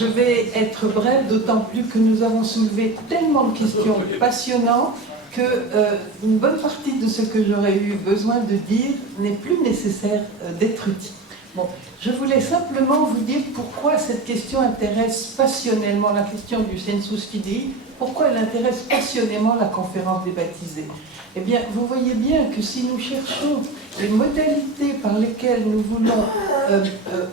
Je vais être brève, d'autant plus que nous avons soulevé tellement de questions passionnantes qu'une bonne partie de ce que j'aurais eu besoin de dire n'est plus nécessaire d'être dit. Bon, je voulais simplement vous dire pourquoi cette question intéresse passionnellement, la question du sensus fidei, pourquoi elle intéresse passionnément la conférence des baptisés. Eh bien, vous voyez bien que si nous cherchons les modalités par lesquelles nous voulons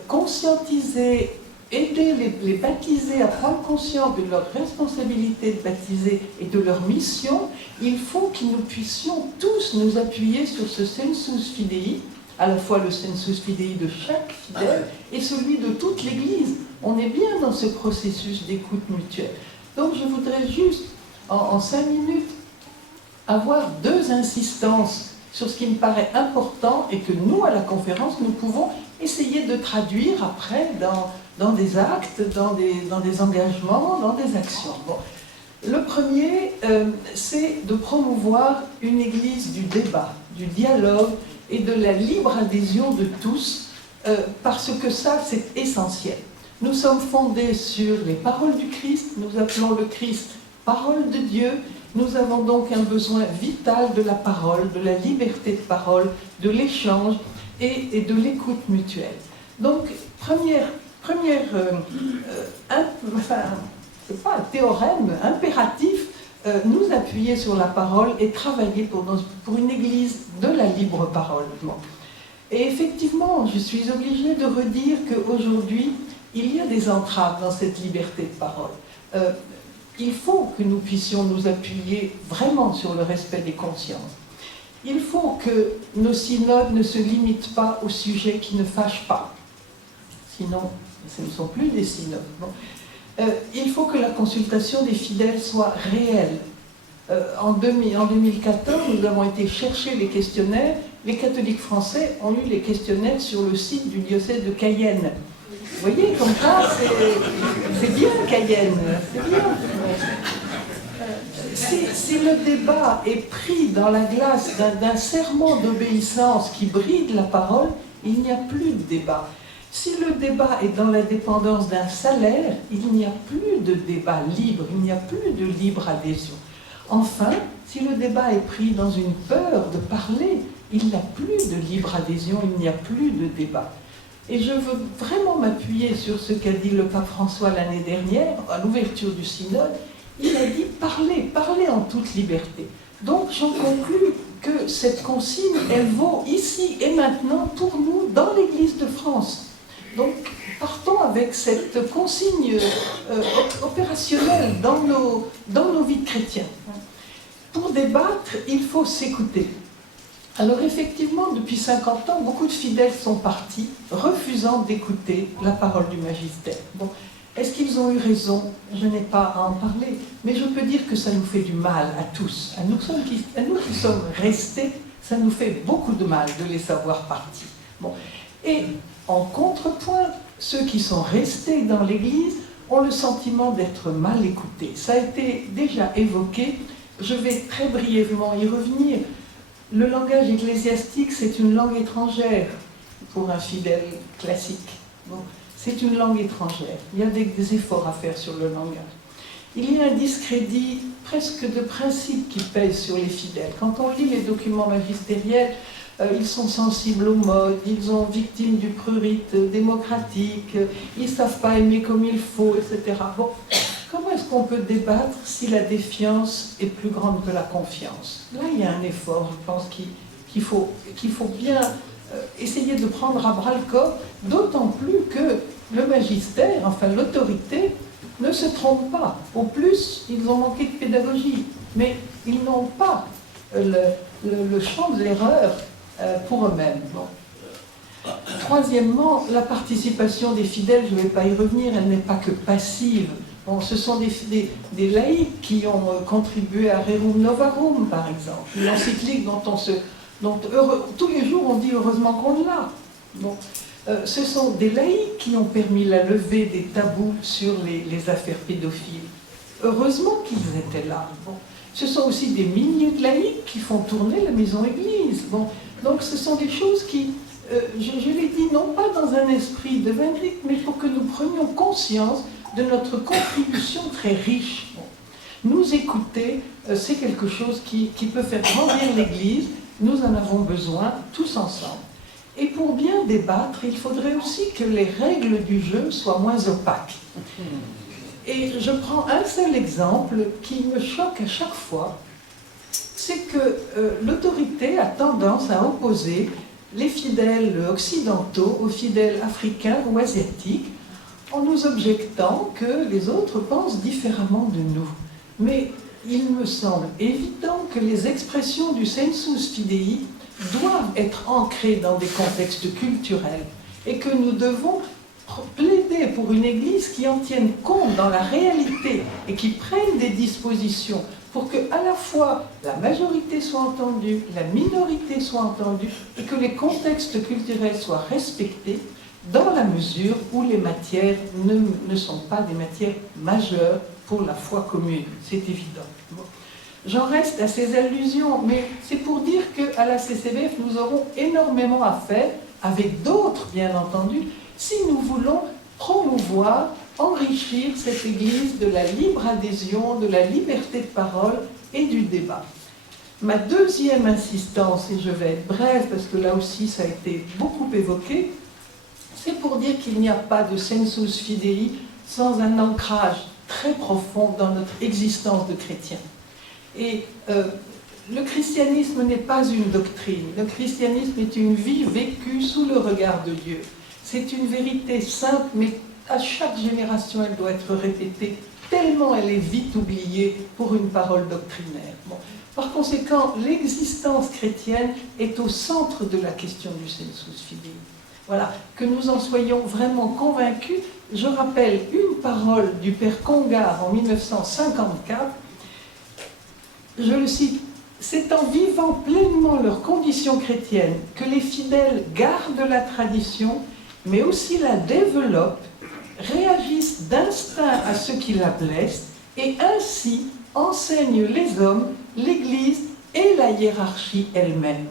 conscientiser, aider les baptisés à prendre conscience de leur responsabilité de baptiser et de leur mission, il faut que nous puissions tous nous appuyer sur ce sensus fidei, à la fois le sensus fidei de chaque fidèle et celui de toute l'Église. On est bien dans ce processus d'écoute mutuelle. Donc je voudrais juste, en 5 minutes, avoir 2 insistances sur ce qui me paraît important et que nous, à la conférence, nous pouvons essayer de traduire après dans des actes, dans des engagements, dans des actions. Bon. Le premier, c'est de promouvoir une Église du débat, du dialogue et de la libre adhésion de tous, parce que ça, c'est essentiel. Nous sommes fondés sur les paroles du Christ, nous appelons le Christ parole de Dieu. Nous avons donc un besoin vital de la parole, de la liberté de parole, de l'échange et de l'écoute mutuelle. Donc, c'est pas un théorème, impératif, nous appuyer sur la parole et travailler pour une église de la libre parole. Bon. Et effectivement, je suis obligée de redire qu'aujourd'hui, il y a des entraves dans cette liberté de parole. Il faut que nous puissions nous appuyer vraiment sur le respect des consciences. Il faut que nos synodes ne se limitent pas aux sujets qui ne fâchent pas. Sinon, ce ne sont plus des synodes. Bon. Il faut que la consultation des fidèles soit réelle. En 2014, nous avons été chercher les questionnaires. Les catholiques français ont eu les questionnaires sur le site du diocèse de Cayenne. Vous voyez, comme ça, c'est bien Cayenne, c'est bien. Si le débat est pris dans la glace d'un serment d'obéissance qui bride la parole, il n'y a plus de débat. Si le débat est dans la dépendance d'un salaire, il n'y a plus de débat libre, il n'y a plus de libre adhésion. Enfin, si le débat est pris dans une peur de parler, il n'y a plus de libre adhésion, il n'y a plus de débat. Et je veux vraiment m'appuyer sur ce qu'a dit le pape François l'année dernière, à l'ouverture du synode. Il a dit « parlez en toute liberté ». Donc j'en conclus que cette consigne, elle vaut ici et maintenant pour nous dans l'Église de France. Donc partons avec cette consigne opérationnelle dans nos vies de chrétiens. Pour débattre, il faut s'écouter. Alors effectivement, depuis 50 ans, beaucoup de fidèles sont partis, refusant d'écouter la parole du magistère. Bon, est-ce qu'ils ont eu raison? Je n'ai pas à en parler, mais je peux dire que ça nous fait du mal à tous. À nous qui sommes restés, ça nous fait beaucoup de mal de les savoir partis. Bon. Et en contrepoint, ceux qui sont restés dans l'Église ont le sentiment d'être mal écoutés. Ça a été déjà évoqué, je vais très brièvement y revenir. Le langage ecclésiastique, c'est une langue étrangère pour un fidèle classique. Bon, c'est une langue étrangère. Il y a des efforts à faire sur le langage. Il y a un discrédit presque de principe qui pèse sur les fidèles. Quand on lit les documents magistériels, ils sont sensibles aux modes, ils sont victimes du prurite démocratique, ils ne savent pas aimer comme il faut, etc. Bon, comment est-ce qu'on peut débattre si la défiance est plus grande que la confiance? Là, il y a un effort, je pense, qu'il faut bien essayer de prendre à bras-le-corps, d'autant plus que le magistère, enfin l'autorité, ne se trompe pas. Au plus, ils ont manqué de pédagogie, mais ils n'ont pas le champ de l'erreur pour eux-mêmes. Bon. Troisièmement, la participation des fidèles, je ne vais pas y revenir, elle n'est pas que passive. Bon, ce sont des laïcs qui ont contribué à Rerum Novarum, par exemple, l'encyclique dont tous les jours on dit heureusement qu'on l'a. Bon. Ce sont des laïcs qui ont permis la levée des tabous sur les affaires pédophiles. Heureusement qu'ils étaient là. Bon. Ce sont aussi des milliers de laïcs qui font tourner la maison-église. Bon. Donc ce sont des choses qui, je l'ai dit, non pas dans un esprit de vindicte, mais pour que nous prenions conscience de notre contribution très riche. Nous écouter, c'est quelque chose qui peut faire grandir l'Église. Nous en avons besoin tous ensemble. Et pour bien débattre, il faudrait aussi que les règles du jeu soient moins opaques. Et je prends un seul exemple qui me choque à chaque fois, c'est que l'autorité a tendance à opposer les fidèles occidentaux aux fidèles africains ou asiatiques, en nous objectant que les autres pensent différemment de nous. Mais il me semble évident que les expressions du sensus fidei doivent être ancrées dans des contextes culturels et que nous devons plaider pour une Église qui en tienne compte dans la réalité et qui prenne des dispositions pour que à la fois la majorité soit entendue, la minorité soit entendue et que les contextes culturels soient respectés dans la mesure où les matières ne sont pas des matières majeures pour la foi commune. C'est évident. Bon. J'en reste à ces allusions, mais c'est pour dire qu'à la CCBF, nous aurons énormément à faire, avec d'autres bien entendu, si nous voulons promouvoir, enrichir cette Église de la libre adhésion, de la liberté de parole et du débat. Ma deuxième insistance, et je vais être brève parce que là aussi ça a été beaucoup évoqué, c'est pour dire qu'il n'y a pas de sensus fidei sans un ancrage très profond dans notre existence de chrétiens. Et le christianisme n'est pas une doctrine, le christianisme est une vie vécue sous le regard de Dieu. C'est une vérité simple, mais à chaque génération elle doit être répétée, tellement elle est vite oubliée pour une parole doctrinaire. Bon. Par conséquent, l'existence chrétienne est au centre de la question du sensus fidei. Voilà, que nous en soyons vraiment convaincus. Je rappelle une parole du père Congar en 1954. Je le cite, « C'est en vivant pleinement leurs conditions chrétiennes que les fidèles gardent la tradition, mais aussi la développent, réagissent d'instinct à ce qui la blesse, et ainsi enseignent les hommes, l'Église et la hiérarchie elle-même. »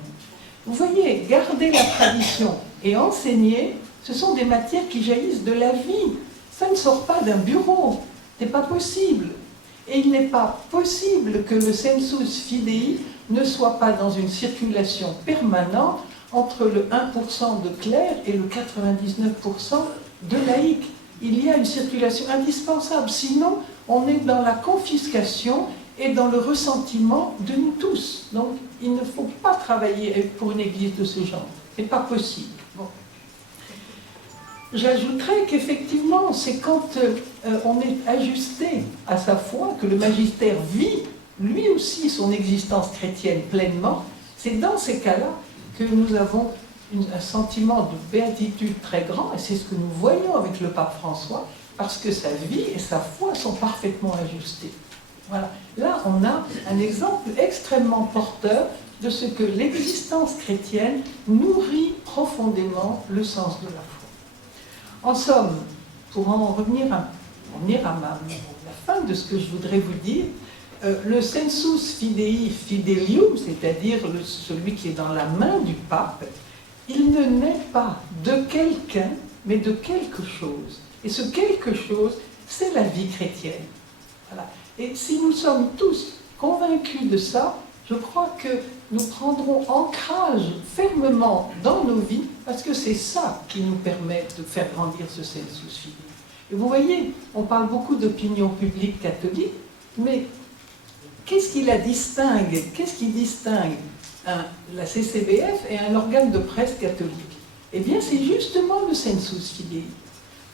Vous voyez, garder la tradition et enseigner, ce sont des matières qui jaillissent de la vie. Ça ne sort pas d'un bureau, ce n'est pas possible. Et il n'est pas possible que le sensus fidei ne soit pas dans une circulation permanente entre le 1% de clercs et le 99% de laïcs. Il y a une circulation indispensable, sinon on est dans la confiscation et dans le ressentiment de nous tous. Donc il ne faut pas travailler pour une église de ce genre, ce n'est pas possible. Bon. J'ajouterais qu'effectivement, c'est quand on est ajusté à sa foi, que le magistère vit lui aussi son existence chrétienne pleinement, c'est dans ces cas-là que nous avons un sentiment de béatitude très grand, et c'est ce que nous voyons avec le pape François, parce que sa vie et sa foi sont parfaitement ajustées. Voilà. Là, on a un exemple extrêmement porteur de ce que l'existence chrétienne nourrit profondément le sens de la foi. En somme, pour en revenir à la fin de ce que je voudrais vous dire, le sensus fidei fidelium, c'est-à-dire celui qui est dans la main du pape, il ne naît pas de quelqu'un, mais de quelque chose. Et ce quelque chose, c'est la vie chrétienne. Voilà. Et si nous sommes tous convaincus de ça, je crois que nous prendrons ancrage fermement dans nos vies, parce que c'est ça qui nous permet de faire grandir ce sensus fidei. Et vous voyez, on parle beaucoup d'opinion publique catholique, mais qu'est-ce qui la distingue? Qu'est-ce qui distingue la CCBF et un organe de presse catholique? Eh bien, c'est justement le sensus fidei.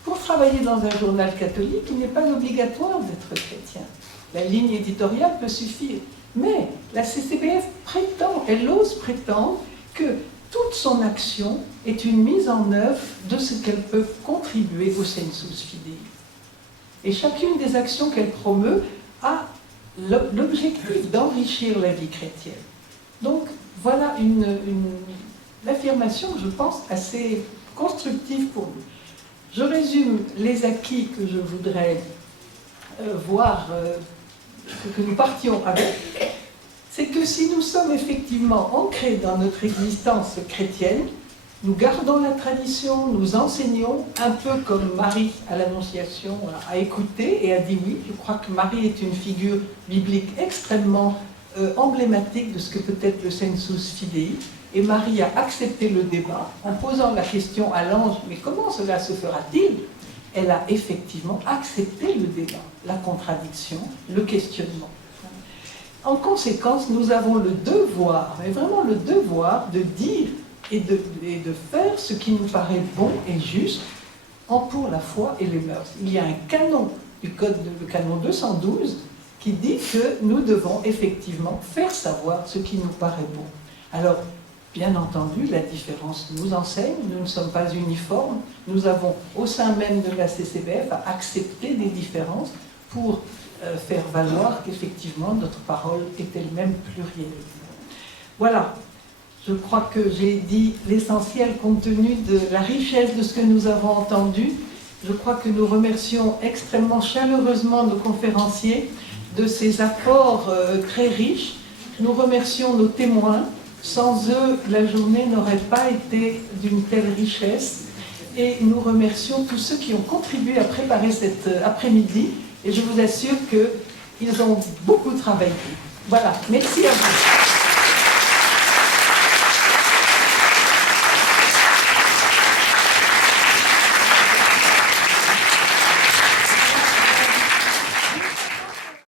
Pour travailler dans un journal catholique, il n'est pas obligatoire d'être chrétien. La ligne éditoriale peut suffire. Mais la CCBF prétend, elle ose prétendre que toute son action est une mise en œuvre de ce qu'elle peut contribuer au sensus fidei. Et chacune des actions qu'elle promeut a l'objectif d'enrichir la vie chrétienne. Donc voilà une affirmation, je pense, assez constructive pour nous. Je résume les acquis que je voudrais voir, que nous partions avec. C'est que si nous sommes effectivement ancrés dans notre existence chrétienne, Nous gardons la tradition, nous enseignons, un peu comme Marie à l'Annonciation a écouté et a dit oui. Je crois que Marie est une figure biblique extrêmement emblématique de ce que peut être le sensus fidei. Et Marie a accepté le débat en posant la question à l'ange, mais comment cela se fera-t-il? Elle a effectivement accepté le débat, la contradiction, le questionnement. En conséquence, nous avons le devoir, mais vraiment le devoir de dire et de faire ce qui nous paraît bon et juste pour la foi et les mœurs. Il y a un canon du code, le canon 212, qui dit que nous devons effectivement faire savoir ce qui nous paraît bon. Alors, bien entendu, la différence nous enseigne, nous ne sommes pas uniformes, nous avons au sein même de la CCBF à accepter des différences pour faire valoir qu'effectivement notre parole est elle-même plurielle. Voilà, je crois que j'ai dit l'essentiel compte tenu de la richesse de ce que nous avons entendu. Je crois que nous remercions extrêmement chaleureusement nos conférenciers de ces apports très riches. Nous remercions nos témoins. Sans eux, la journée n'aurait pas été d'une telle richesse. Et nous remercions tous ceux qui ont contribué à préparer cet après-midi. Et je vous assure qu'ils ont beaucoup travaillé. Voilà, merci à vous.